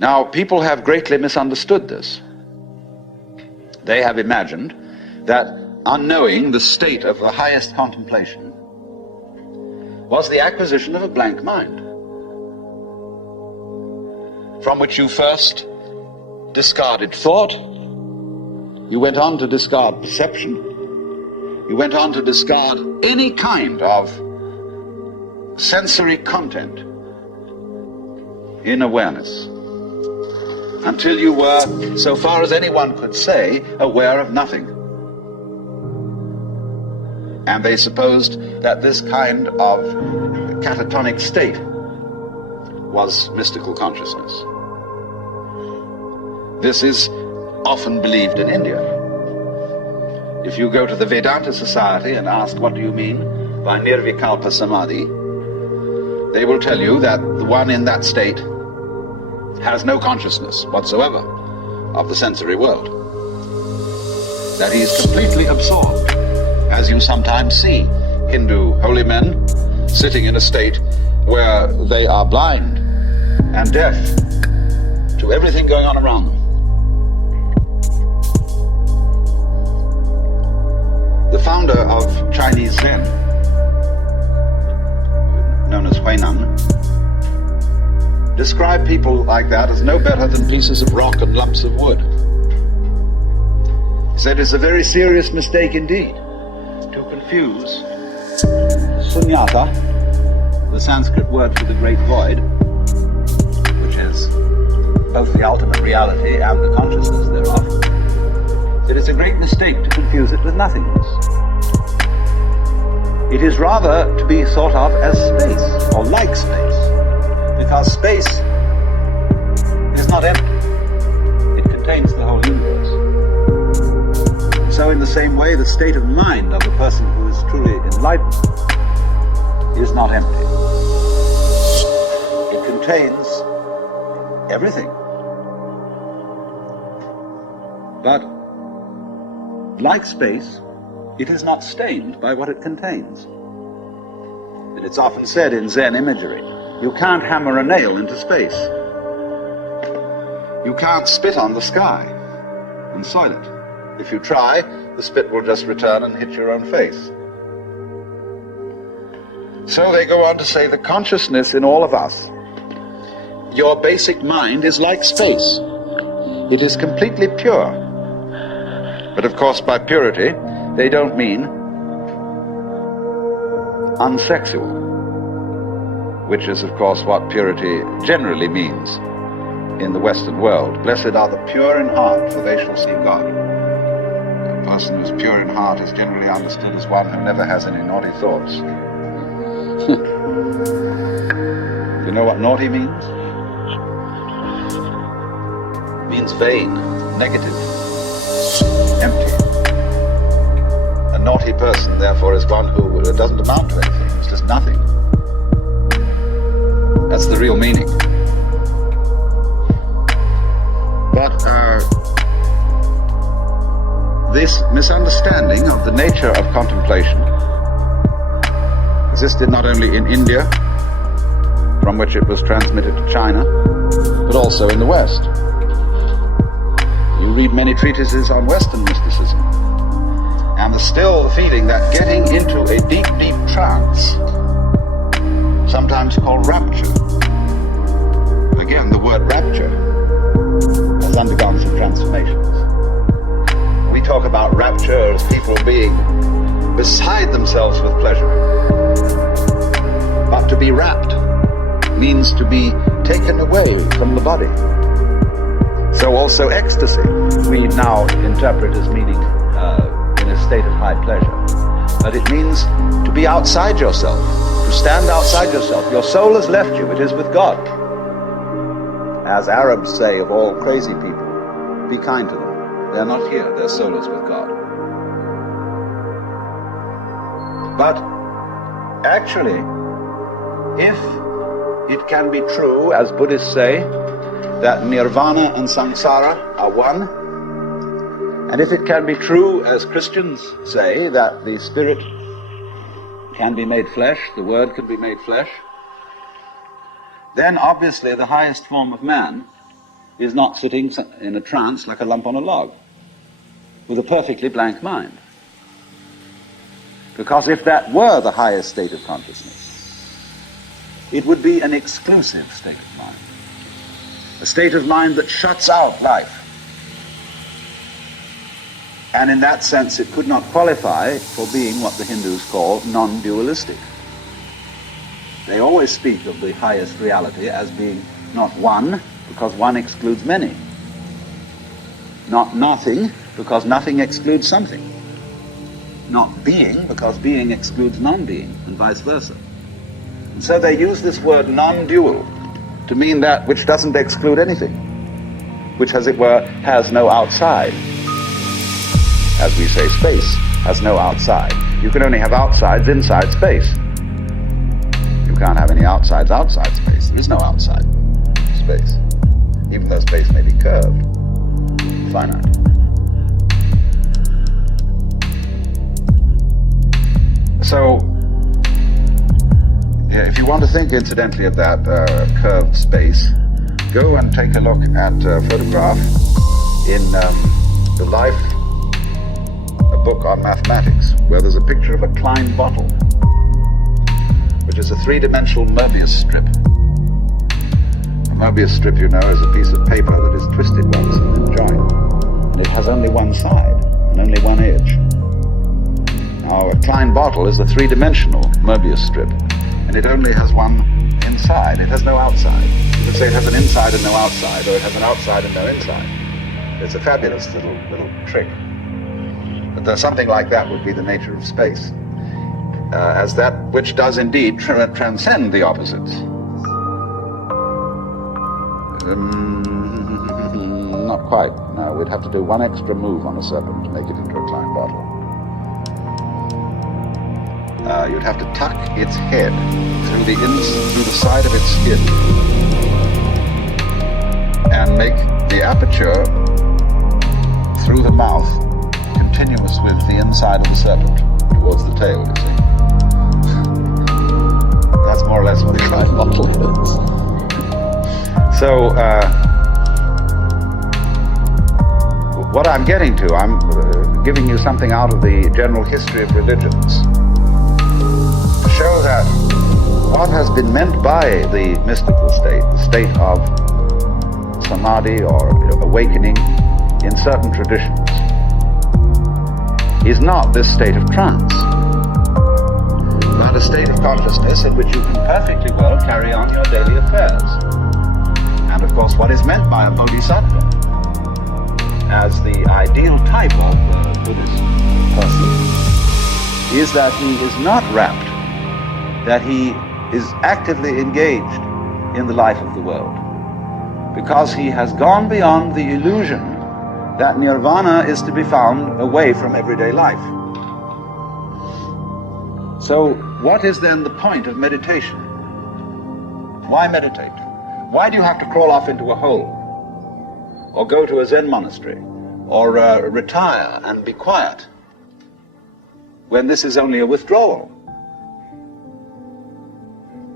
Now, people have greatly misunderstood this. They have imagined that unknowing the state of the highest contemplation was the acquisition of a blank mind, from which you first discarded thought, you went on to discard perception, you went on to discard any kind of sensory content in awareness, until you were, so far as anyone could say, aware of nothing. And they supposed that this kind of catatonic state was mystical consciousness. This is often believed in India. If you go to the Vedanta Society and ask, what do you mean by Nirvikalpa Samadhi, they will tell you that the one in that state has no consciousness whatsoever of the sensory world, that he is completely absorbed, as you sometimes see Hindu holy men sitting in a state where they are blind and deaf to everything going on around them. The founder of Chinese Zen, known as Huineng, described people like that as no better than pieces of rock and lumps of wood. He said it's a very serious mistake indeed to confuse sunyata, the Sanskrit word for the great void, which is both the ultimate reality and the consciousness thereof. It is a great mistake to confuse it with nothingness. It is rather to be thought of as space, or like space, because space is not empty. It contains the whole universe. So in the same way, the state of mind of a person who is truly enlightened is not empty. It contains everything. But like space, it is not stained by what it contains. And it's often said in Zen imagery, you can't hammer a nail into space. You can't spit on the sky and soil it. If you try, the spit will just return and hit your own face. So they go on to say the consciousness in all of us, your basic mind is like space. It is completely pure. But of course, by purity, they don't mean unsexual, which is, of course, what purity generally means in the Western world. Blessed are the pure in heart, for they shall see God. A person who is pure in heart is generally understood as one who never has any naughty thoughts. You know what naughty means? It means vain, negative, empty. A naughty person, therefore, is one who doesn't amount to anything. It's just nothing. That's the real meaning. But this misunderstanding of the nature of contemplation existed not only in India, from which it was transmitted to China, but also in the West. You read many treatises on Western mysticism, and there's still the feeling that getting into a deep, deep trance, sometimes called rapture. Again, the word rapture has undergone some transformations. We talk about rapture as people being beside themselves with pleasure. But to be rapt means to be taken away from the body. So also ecstasy, we now interpret as meaning in a state of high pleasure. But it means to be outside yourself, to stand outside yourself. Your soul has left you, it is with God. As Arabs say of all crazy people, be kind to them. They're not here, their soul is with God. But actually, if it can be true, as Buddhists say, that nirvana and samsara are one, and if it can be true, as Christians say, that the spirit can be made flesh, the word can be made flesh, then obviously the highest form of man is not sitting in a trance like a lump on a log, with a perfectly blank mind. Because if that were the highest state of consciousness, it would be an exclusive state of mind. A state of mind that shuts out life. And in that sense, it could not qualify for being what the Hindus call non-dualistic. They always speak of the highest reality as being not one, because one excludes many. Not nothing, because nothing excludes something. Not being, because being excludes non-being, and vice versa. And so they use this word non-dual to mean that which doesn't exclude anything, which, as it were, has no outside. As we say, space has no outside. You can only have outsides inside space. You can't have any outsides outside space. There is no outside space, even though space may be curved, finite. So, if you want to think, incidentally, of that curved space, go and take a look at a photograph in The Life, a book on mathematics, where there's a picture of a Klein bottle, which is a three-dimensional Möbius strip. A Möbius strip, you know, is a piece of paper that is twisted once and then joined. And it has only one side and only one edge. Now, a Klein bottle is a three-dimensional Möbius strip, and it only has one inside. It has no outside. You could say it has an inside and no outside, or it has an outside and no inside. It's a fabulous little trick. But something like that would be the nature of space, as that which does indeed transcend the opposites. Not quite. No, we'd have to do one extra move on a serpent to make it into a Klein bottle. You'd have to tuck its head through the side of its skin and make the aperture through the mouth continuous with the inside of the serpent towards the tail, you see. That's more or less what a Klein bottle is. So, what I'm getting to, I'm giving you something out of the general history of religions to show that what has been meant by the mystical state, the state of samadhi or awakening in certain traditions, is not this state of trance, but a state of consciousness in which you can perfectly well carry on your daily affairs. And of course, what is meant by a bodhisattva as the ideal type of Buddhist person is that he is not wrapped, that he is actively engaged in the life of the world, because he has gone beyond the illusion that nirvana is to be found away from everyday life. So, what is then the point of meditation? Why meditate? Why do you have to crawl off into a hole, or go to a Zen monastery, or retire and be quiet, when this is only a withdrawal?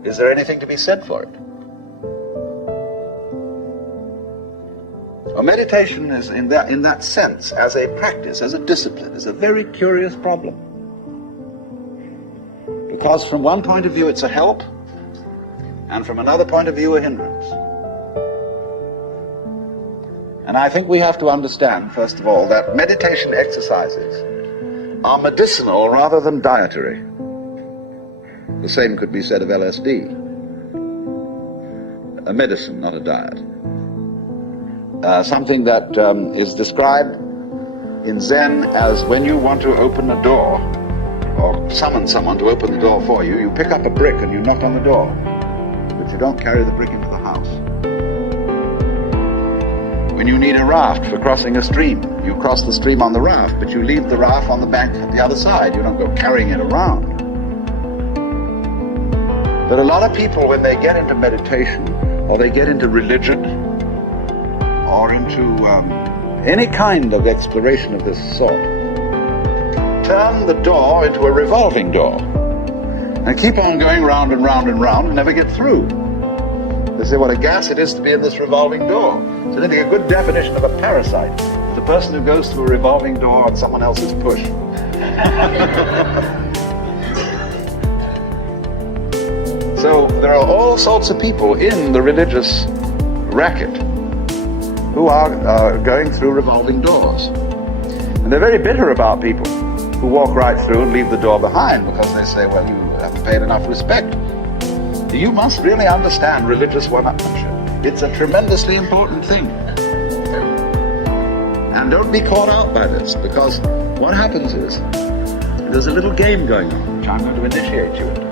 Is there anything to be said for it? Well, meditation is, in that sense, as a practice, as a discipline, is a very curious problem. Because from one point of view it's a help, and from another point of view a hindrance. And I think we have to understand, first of all, that meditation exercises are medicinal rather than dietary. The same could be said of LSD. A medicine, not a diet. Something that is described in Zen as when you want to open a door, or summon someone to open the door for you, you pick up a brick and you knock on the door, but you don't carry the brick into the house. When you need a raft for crossing a stream, you cross the stream on the raft, but you leave the raft on the bank at the other side. You don't go carrying it around. But a lot of people, when they get into meditation, or they get into religion, or into any kind of exploration of this sort, turn the door into a revolving door and keep on going round and round and round and never get through. They say what a gas it is to be in this revolving door. So I think a good definition of a parasite is the person who goes through a revolving door on someone else's push. So there are all sorts of people in the religious racket who are going through revolving doors. And they're very bitter about people who walk right through and leave the door behind because they say, well, you haven't paid enough respect. You must really understand religious one-upmanship. It's a tremendously important thing. And don't be caught out by this, because what happens is there's a little game going on, which I'm going to initiate you into.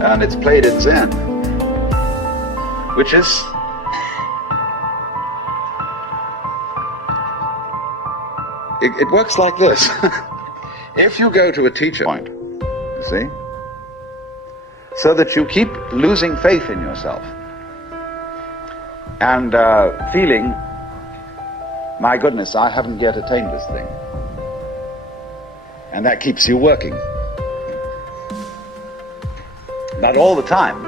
And it's played in Zen, which is it works like this. If you go to a teacher point, you see, so that you keep losing faith in yourself and feeling, my goodness, I haven't yet attained this thing. And that keeps you working. But all the time,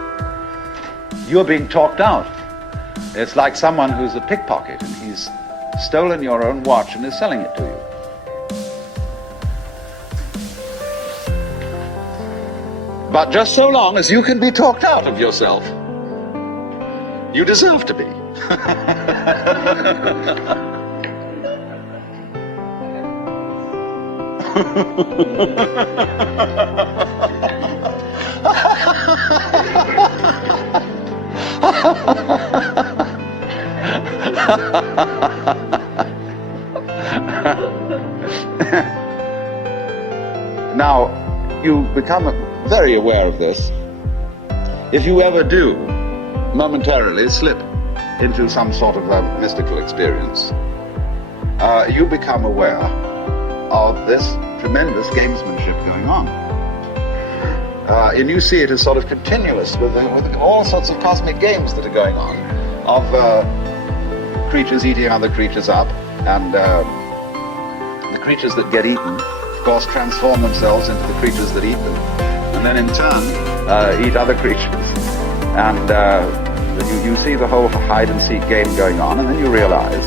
you're being talked out. It's like someone who's a pickpocket and he's stolen your own watch and is selling it to you. But just so long as you can be talked out of yourself, you deserve to be. Now, you become very aware of this if you ever do momentarily slip into some sort of a mystical experience. You become aware of this tremendous gamesmanship going on. And you see it as sort of continuous with all sorts of cosmic games that are going on, of creatures eating other creatures up, and the creatures that get eaten, of course, transform themselves into the creatures that eat them, and then in turn eat other creatures. And you see the whole hide-and-seek game going on, and then you realize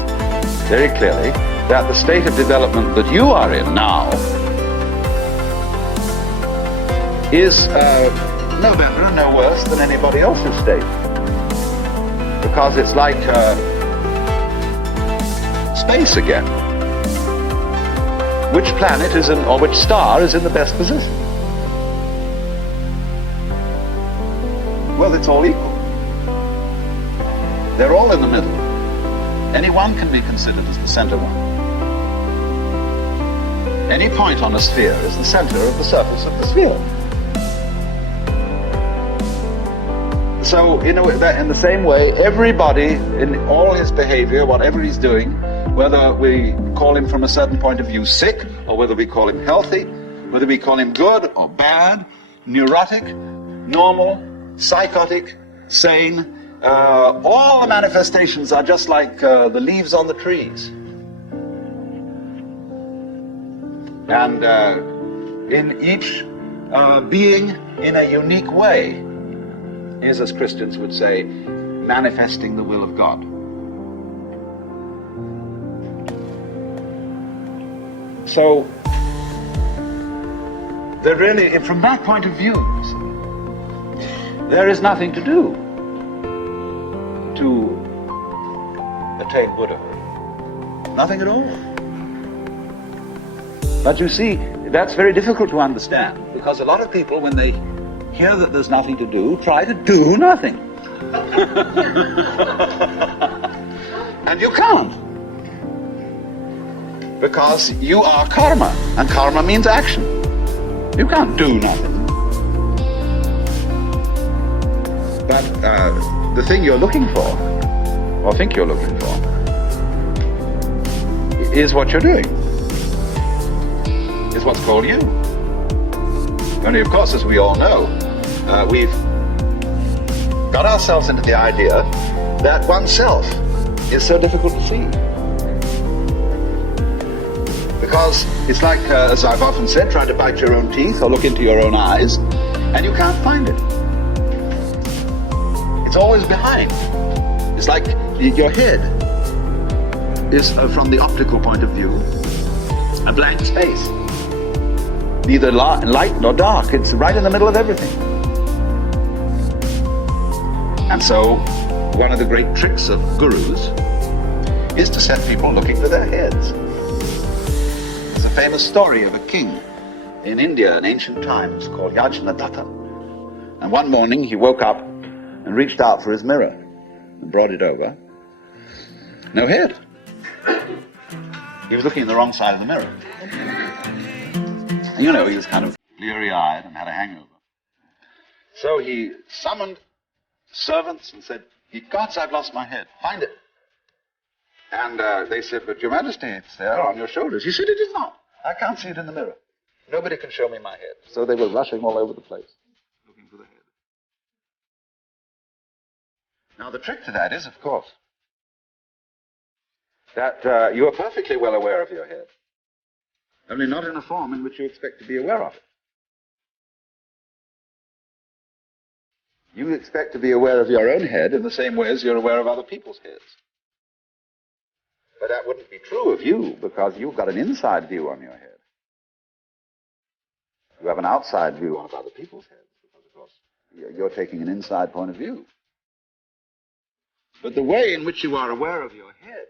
very clearly that the state of development that you are in now is no better and no worse than anybody else's state. Because it's like space again. Which planet is in, or which star is in the best position? Well, it's all equal. They're all in the middle. Any one can be considered as the center one. Any point on a sphere is the center of the surface of the sphere. So, in the same way, everybody, in all his behavior, whatever he's doing, whether we call him from a certain point of view sick, or whether we call him healthy, whether we call him good or bad, neurotic, normal, psychotic, sane, all the manifestations are just like the leaves on the trees. And in each being in a unique way is, as Christians would say, manifesting the will of God. So, there really, from that point of view, there is nothing to do to attain Buddhahood. Nothing at all. But you see, that's very difficult to understand, because a lot of people, when they hear that there's nothing to do, try to do nothing. And you can't. Because you are karma, and karma means action. You can't do nothing. But the thing you're looking for, or think you're looking for, is what you're doing. Is what's called you. Only, of course, as we all know, we've got ourselves into the idea that oneself is so difficult to see. Because it's like, as I've often said, trying to bite your own teeth or look into your own eyes, and you can't find it. It's always behind. It's like your head is, from the optical point of view, a blank space. Neither light nor dark. It's right in the middle of everything. And so, one of the great tricks of gurus is to set people looking to their heads. There's a famous story of a king in India in ancient times called Yajnadatta. And one morning he woke up and reached out for his mirror and brought it over. No head. He was looking at the wrong side of the mirror. And you know, he was kind of bleary-eyed and had a hangover. So he summoned servants and said, "Ye gods, I've lost my head. Find it." And they said, "But Your Majesty, it's there on your shoulders." He said, "It is not. I can't see it in the mirror. Nobody can show me my head." So they were rushing all over the place, looking for the head. Now the trick to that is, of course, that you are perfectly well aware of your head, only not in a form in which you expect to be aware of it. You expect to be aware of your own head in the same way as you're aware of other people's heads. But that wouldn't be true of you, because you've got an inside view on your head. You have an outside view on other people's heads, because, of course, you're taking an inside point of view. But the way in which you are aware of your head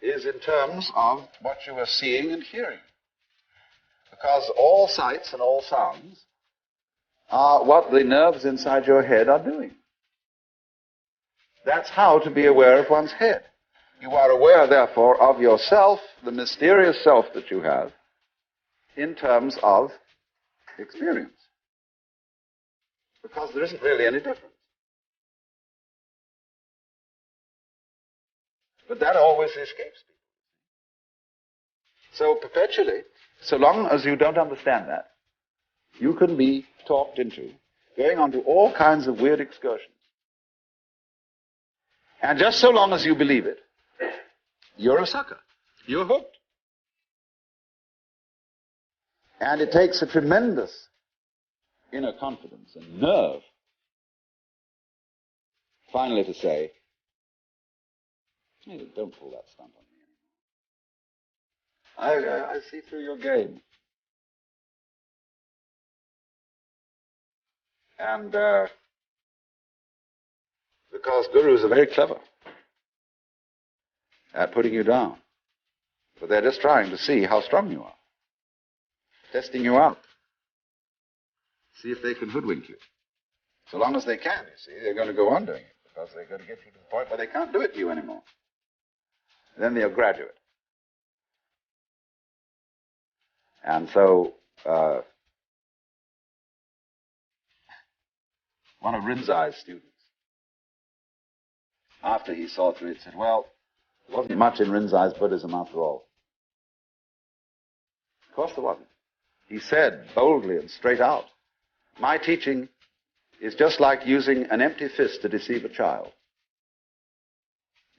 is in terms of what you are seeing and hearing. Because all sights and all sounds are what the nerves inside your head are doing. That's how to be aware of one's head. You are aware, therefore, of yourself, the mysterious self that you have, in terms of experience. Because there isn't really any difference. But that always escapes people. So perpetually, so long as you don't understand that, you can be talked into going on to all kinds of weird excursions. And just so long as you believe it, you're a sucker. You're hooked. And it takes a tremendous inner confidence and nerve finally to say, "Hey, don't pull that stunt on me anymore. I see through your game." And because gurus are very clever at putting you down. But they're just trying to see how strong you are. Testing you out. See if they can hoodwink you. So long as they can, you see, they're going to go on doing it, because they're going to get you to the point where they can't do it to you anymore. Then they'll graduate. And so, one of Rinzai's students, after he saw through it, said, "Well, there wasn't much in Rinzai's Buddhism after all." Of course there wasn't. He said boldly and straight out, "My teaching is just like using an empty fist to deceive a child."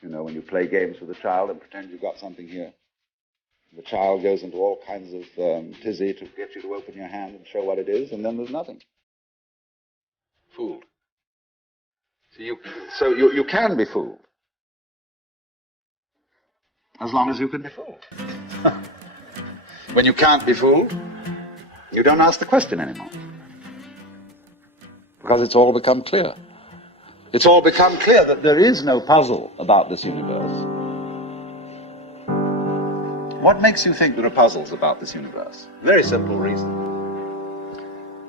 You know, when you play games with a child and pretend you've got something here, the child goes into all kinds of tizzy to get you to open your hand and show what it is, and then there's nothing. Fooled. So you can be fooled. As long as you can be fooled. When you can't be fooled, you don't ask the question anymore. Because it's all become clear. It's all become clear that there is no puzzle about this universe. What makes you think there are puzzles about this universe? Very simple reason.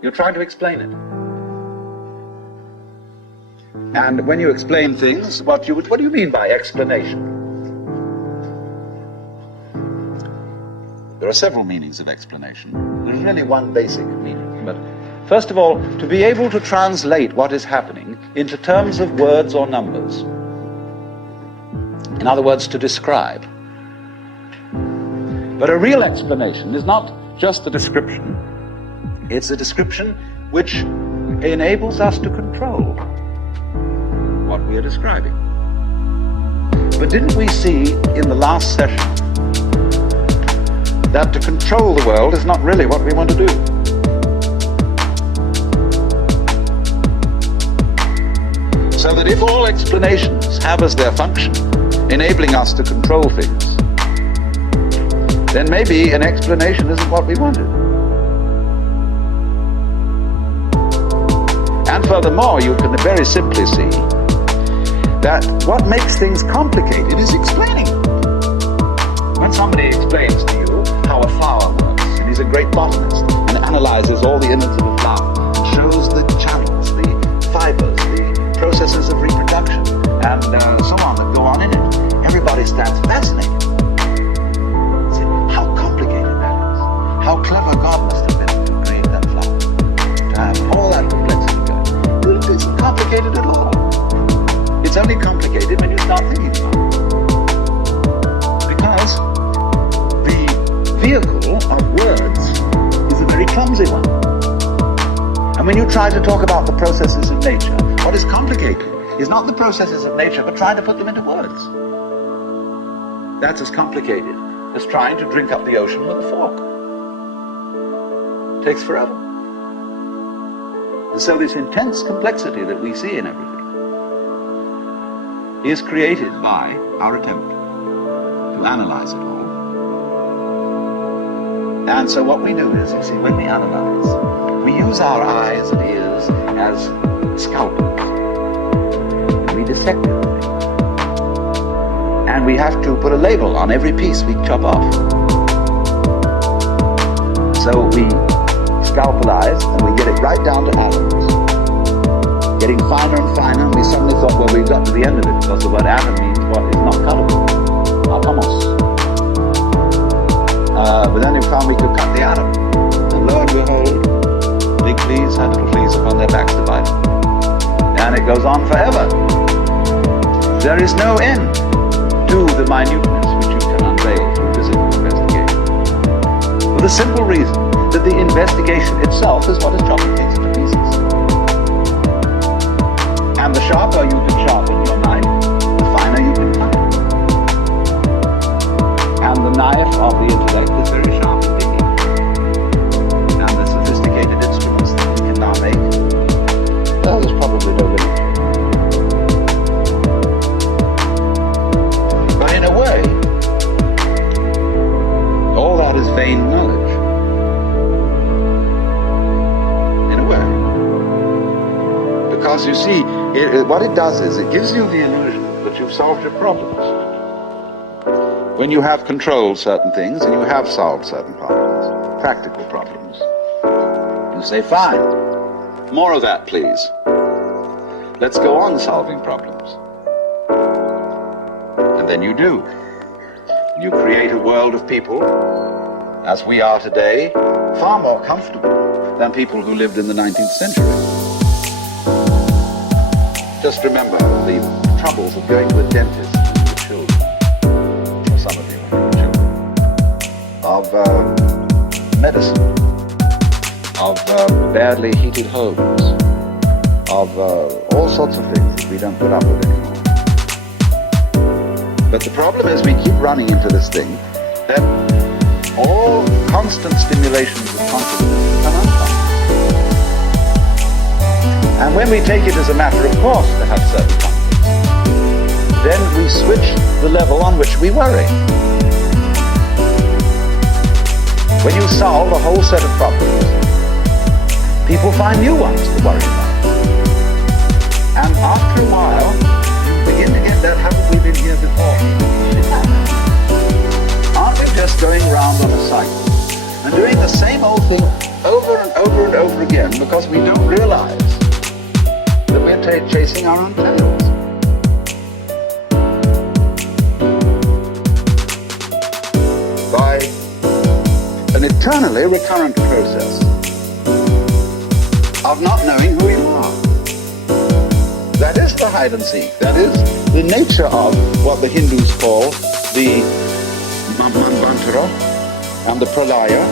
You're trying to explain it. And when you explain things, what do you mean by explanation? There are several meanings of explanation. There's really one basic meaning. But first of all, to be able to translate what is happening into terms of words or numbers. In other words, to describe. But a real explanation is not just a description. It's a description which enables us to control what we are describing. But didn't we see in the last session that to control the world is not really what we want to do? So that if all explanations have as their function enabling us to control things, then maybe an explanation isn't what we wanted. And furthermore, you can very simply see that what makes things complicated is explaining. When somebody explains to you how a flower works, and he's a great botanist, and analyzes all the innards of a flower, and shows the channels, the fibers, the processes of reproduction, and so on that go on in it, everybody stands fascinated. See, how complicated that is. How clever God must have been to create that flower, to have all that complexity going. It isn't complicated at all. It's only complicated when you start thinking about it. Because the vehicle of words is a very clumsy one. And when you try to talk about the processes of nature, what is complicated is not the processes of nature, but trying to put them into words. That's as complicated as trying to drink up the ocean with a fork. It takes forever. And so this intense complexity that we see in everything is created by our attempt to analyze it all. And so what we do is, you see, when we analyze, we use our eyes and ears as scalpels. We dissect everything. And we have to put a label on every piece we chop off. So we scalpelize and we get it right down to atoms. Getting finer and finer, and we suddenly thought, well, we've got to the end of it, because the word atom means what is not cuttable. Atomos. But then we found we could cut the atom. And lo and behold, big fleas had little fleas upon their backs to bite. And it goes on forever. There is no end to the minuteness which you can unveil through physical investigation. For the simple reason that the investigation itself is what is chopping things into pieces. And the sharper you can sharpen your knife, the finer you can cut it. And the knife of the intellect is very sharp indeed. And the sophisticated instruments that we can now make, well, there's probably no limit. But in a way, all that is vain knowledge. In a way. Because you see, what it does is it gives you the illusion that you've solved your problems. When you have controlled certain things and you have solved certain problems, practical problems, you say, fine, more of that, please. Let's go on solving problems. And then you do. You create a world of people, as we are today, far more comfortable than people who lived in the 19th century. Just remember the troubles of going to a dentist when you were children, or some of you when you were children, of medicine, of badly heated homes, of all sorts of things that we don't put up with anymore. But the problem is we keep running into this thing that all constant stimulations of consciousness become unconscious. And when we take it as a matter of course to have certain conflicts, then we switch the level on which we worry. When you solve a whole set of problems, people find new ones to worry about. And after a while, you begin to get that, haven't we been here before? Aren't we just going round on a cycle and doing the same old thing over and over and over again because we don't realize that we're chasing our own tails? By an eternally recurrent process of not knowing who you are. That is the hide and seek. That is the nature of what the Hindus call the Manvantara and the Pralaya,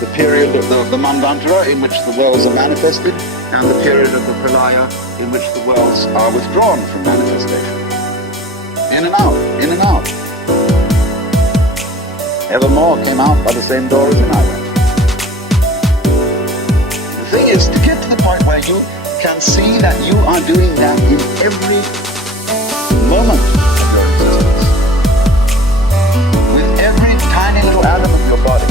the period of the Manvantara in which the worlds are manifested, and the period of the Pralaya in which the worlds are withdrawn from manifestation. In and out, in and out. Evermore came out by the same door as in I went. The thing is to get to the point where you can see that you are doing that in every moment of your existence, with every tiny little atom of your body.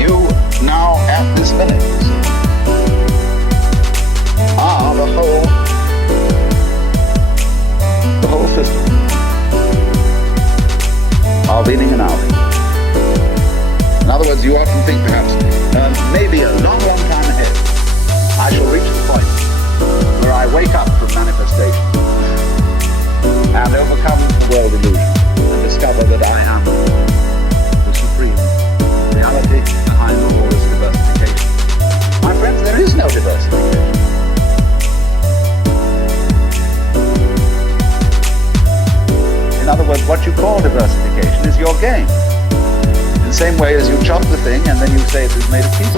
You now, at this minute, you see, are the whole system of inning and outing. In other words, you often think perhaps, maybe a long, long time ahead, I shall reach the point where I wake up from manifestation and overcome the world illusion and discover that I am the supreme reality behind all this diversification. My friends, there is no diversification. In other words, what you call diversification is your game. In the same way as you chop the thing and then you say it is made of pieces.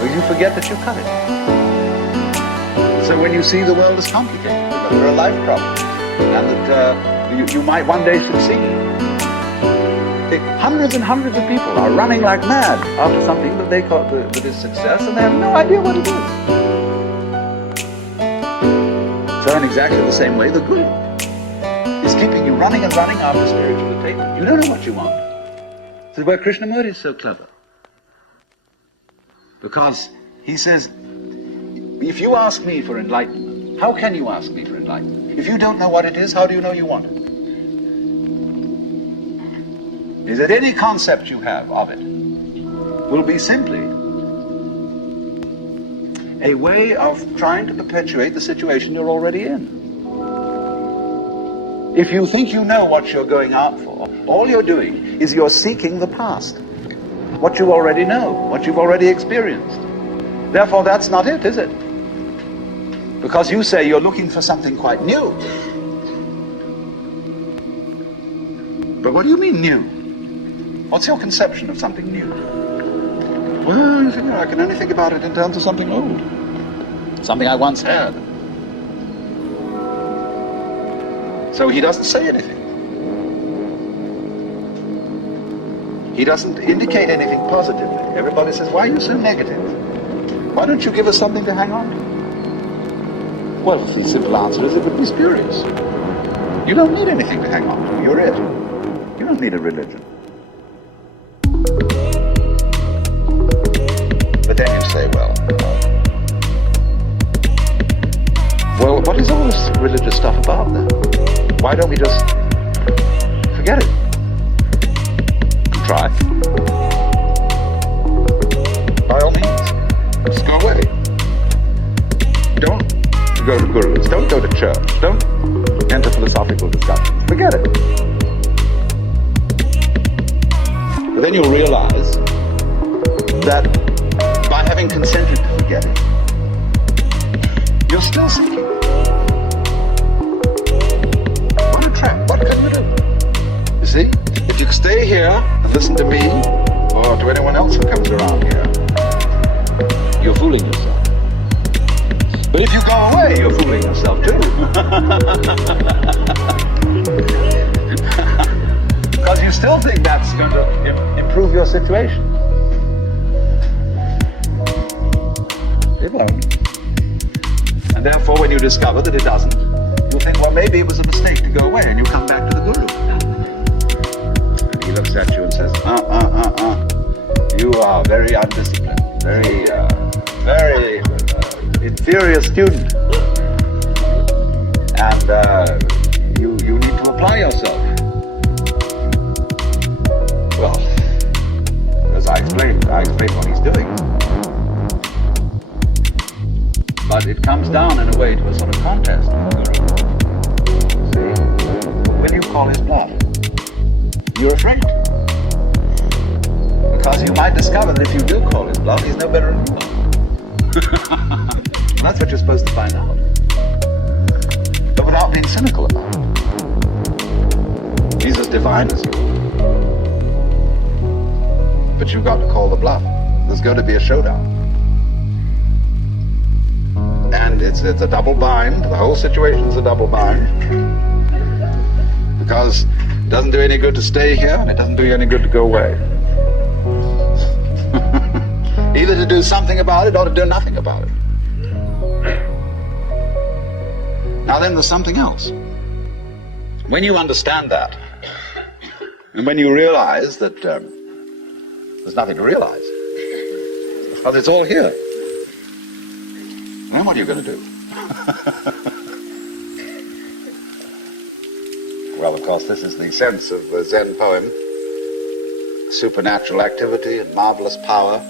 Or you forget that you cut it. So when you see the world is complicated, that there are life problems, and that you might one day succeed. Hundreds and hundreds of people are running like mad after something that they call that is success, and they have no idea what it is. So in exactly the same way, the good is keeping you running and running after spiritual attainment. You don't know what you want. This is where Krishnamurti is so clever. Because he says, if you ask me for enlightenment, how can you ask me for enlightenment? If you don't know what it is, how do you know you want it? Is that any concept you have of it will be simply a way of trying to perpetuate the situation you're already in. If you think you know what you're going out for, all you're doing is you're seeking the past, what you already know, what you've already experienced. Therefore, that's not it, is it? Because you say you're looking for something quite new. But what do you mean new? What's your conception of something new? Well, you think, I can only think about it in terms of something old, something I once had. So he doesn't say anything. He doesn't indicate anything positively. Everybody says, why are you so negative? Why don't you give us something to hang on to? Well, the simple answer is it would be spurious. You don't need anything to hang on to. You're it. You don't need a religion. But then you say, well, what is all this religious stuff about then? Why don't we just forget it? And try. By all means, just go away. Don't go to gurus, don't go to church, don't enter philosophical discussions. Forget it. But then you'll realize that by having consented to forget it, you're still seeking. What a trap. What can you do? You see, if you stay here and listen to me or to anyone else who comes around here, you're fooling yourself. But if you go away, you're fooling yourself too. Because you still think that's going to improve your situation. It won't. And therefore, when you discover that it doesn't, you'll think, well, maybe it was a mistake to go away, and you come back to the guru. And he looks at you and says, you are very undisciplined, very inferior student, and you need to apply yourself. Well, as I explained what he's doing. But it comes down in a way to a sort of contest. See? Will you call his bluff? You're afraid. Because you might discover that if you do call his bluff, he's no better than you are. That's what you're supposed to find out. But without being cynical about it. He's as divine as you. But you've got to call the bluff. There's going to be a showdown. And it's a double bind. The whole situation's a double bind. Because it doesn't do any good to stay here, and it doesn't do you any good to go away. either to do something about it or to do nothing about it. Now then, there's something else. When you understand that, and when you realize that there's nothing to realize, because it's all here, then what are you going to do? Well, of course, this is the sense of the Zen poem: supernatural activity and marvelous power,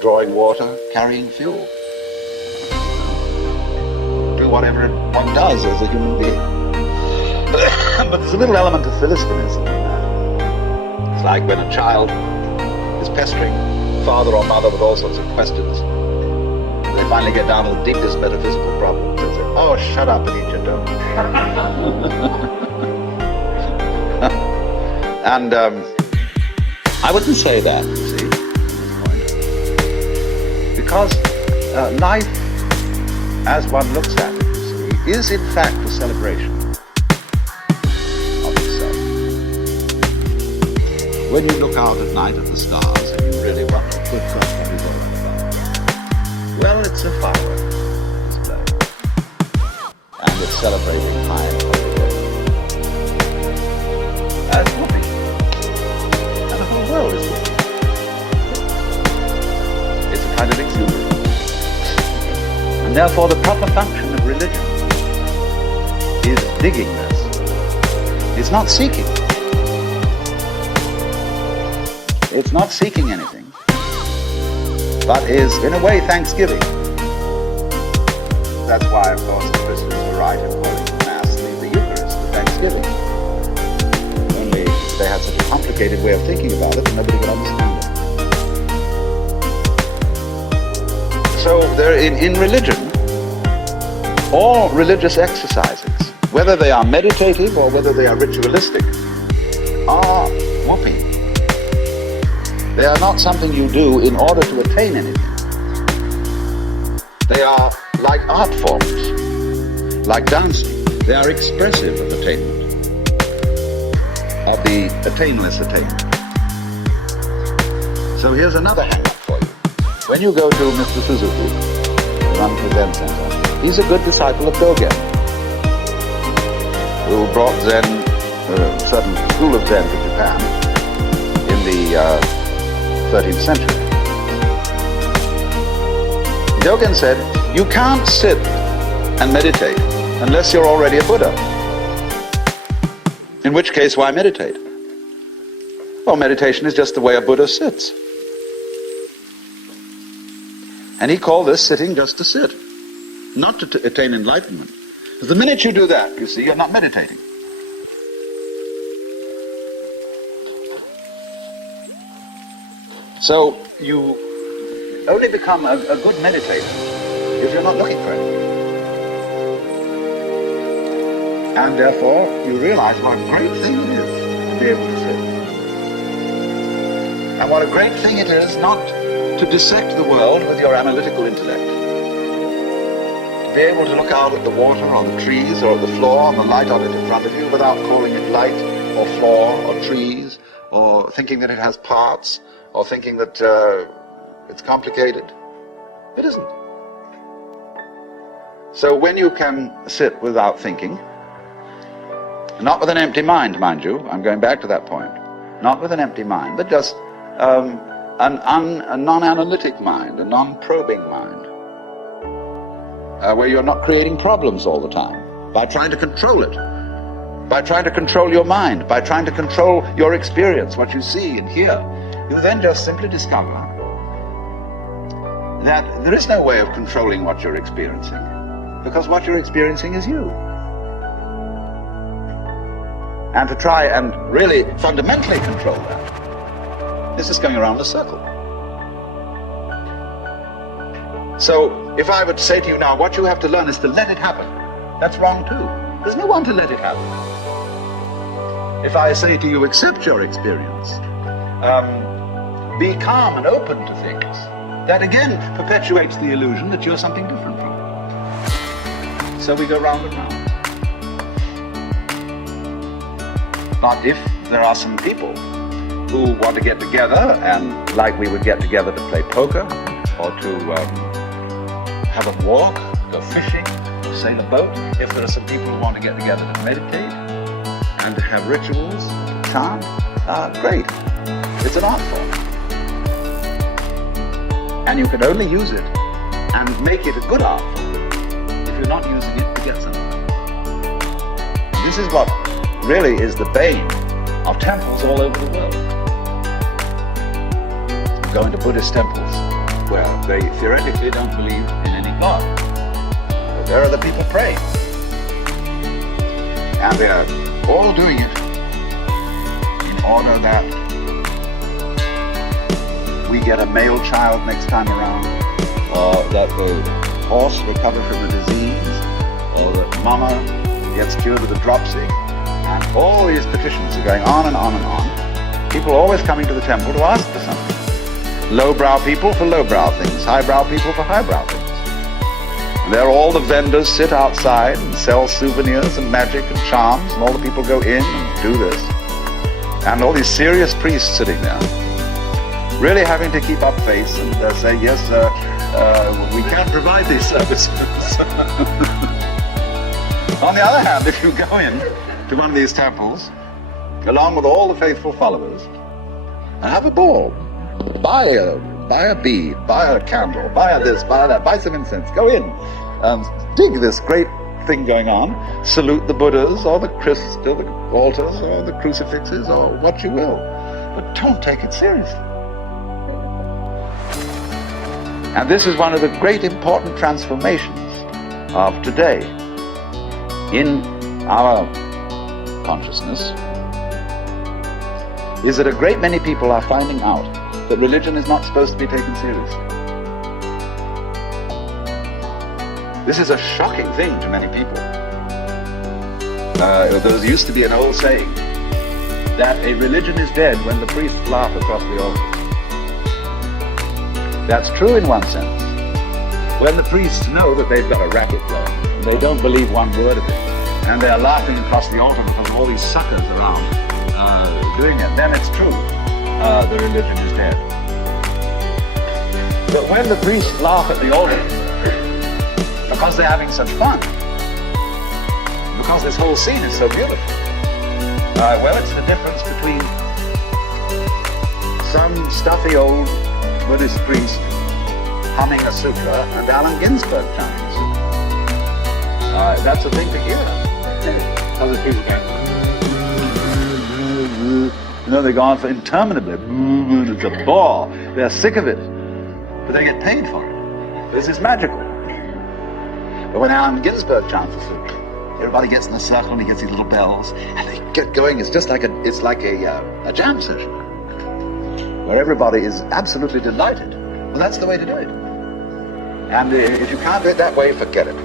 drawing water, carrying fuel. Do whatever one does as a human being. But there's a little element of Philistinism in that. It's like when a child is pestering father or mother with all sorts of questions. They finally get down to the deepest metaphysical problems. They say, "Oh, shut up and eat your donut." And I wouldn't say that, you see, at this point. Because life, as one looks at it, you see, is in fact a celebration of itself. When you look out at night at the stars and you really wonder, good God, what is all that about? Well, it's a firework display. And it's celebrating high and holy day. As whooping. And the whole world is whooping. It's a kind of exuberance. And therefore the proper function of religion is digging this. It's not seeking. It's not seeking anything, but is, in a way, thanksgiving. That's why, of course, the Christians were right in calling the Mass the Eucharist, the thanksgiving. Only they had such a complicated way of thinking about it, and nobody could understand it. So, in religion, all religious exercises, whether they are meditative or whether they are ritualistic, are whooping. They are not something you do in order to attain anything. They are like art forms, like dancing. They are expressive of attainment, of the attainless attainment. So here's another hang-up for you. When you go to Mr. Suzuki, who runs the Zen Center, he's a good disciple of Dogen, who brought Zen, a certain school of Zen to Japan in the 13th century. Dogen said, you can't sit and meditate unless you're already a Buddha. In which case, why meditate? Well, meditation is just the way a Buddha sits. And he called this sitting just to sit, not to attain enlightenment. Because the minute you do that, you see, you're not meditating. So you only become a good meditator if you're not looking for anything. And therefore you realize what a great thing it is to be able to sit. And what a great thing it is not to dissect the world with your analytical intellect. To be able to look out at the water or the trees or at the floor and the light on it in front of you without calling it light or floor or trees or thinking that it has parts, or thinking that it's complicated. It isn't. So when you can sit without thinking, not with an empty mind, mind you, I'm going back to that point, not with an empty mind, but just a non-analytic mind, a non-probing mind, where you're not creating problems all the time, by trying to control it, by trying to control your mind, by trying to control your experience, what you see and hear. You then just simply discover that there is no way of controlling what you're experiencing, because what you're experiencing is you. And to try and really fundamentally control that, this is going around the circle. So if I would say to you now, what you have to learn is to let it happen, that's wrong too. There's no one to let it happen. If I say to you, accept your experience, be calm and open to things, that again perpetuates the illusion that you're something different from it. So we go round and round. But if there are some people who want to get together, and like we would get together to play poker, or to have a walk, go fishing, or sail a boat. If there are some people who want to get together to meditate and to have rituals, to chant, great. It's an art form. And you can only use it and make it a good art form if you're not using it to get something. This is what really is the bane of temples all over the world. Go into Buddhist temples where they theoretically don't believe in any God. But there are the people praying. And they're all doing it in order that we get a male child next time around, or that the horse recovers from a disease, or that mama gets cured of the dropsy. And all these petitions are going on and on and on. People are always coming to the temple to ask for something. Lowbrow people for lowbrow things, highbrow people for highbrow things. And there all the vendors sit outside and sell souvenirs and magic and charms, and all the people go in and do this. And all these serious priests sitting there, really having to keep up face and say, yes, we can provide these services. On the other hand, if you go in to one of these temples, along with all the faithful followers, and have a ball, buy a bead, buy a candle, buy a this, buy that, buy some incense, go in, dig this great thing going on, salute the Buddhas, or the altars, or the crucifixes, or what you will, but don't take it seriously. And this is one of the great important transformations of today in our consciousness, is that a great many people are finding out that religion is not supposed to be taken seriously. This is a shocking thing to many people. There used to be an old saying that a religion is dead when the priests laugh across the altar. That's true in one sense. When the priests know that they've got a racket going, they don't believe one word of it, and they're laughing across the altar because all these suckers around doing it, then it's true. The religion is dead. But when the priests laugh at the altar because they're having such fun, because this whole scene is so beautiful, well, it's the difference between some stuffy old Buddhist priest humming a sutra and Allen Ginsberg chanting a sutra. That's a thing to hear. Other people go, they go on for interminably. It's a bore. They're sick of it. But they get paid for it. This is magical. But when Allen Ginsberg chants a sutra, everybody gets in a circle and he gets these little bells and they get going. It's just like a jam session where everybody is absolutely delighted. Well, that's the way to do it. And if you can't do it that way, forget it.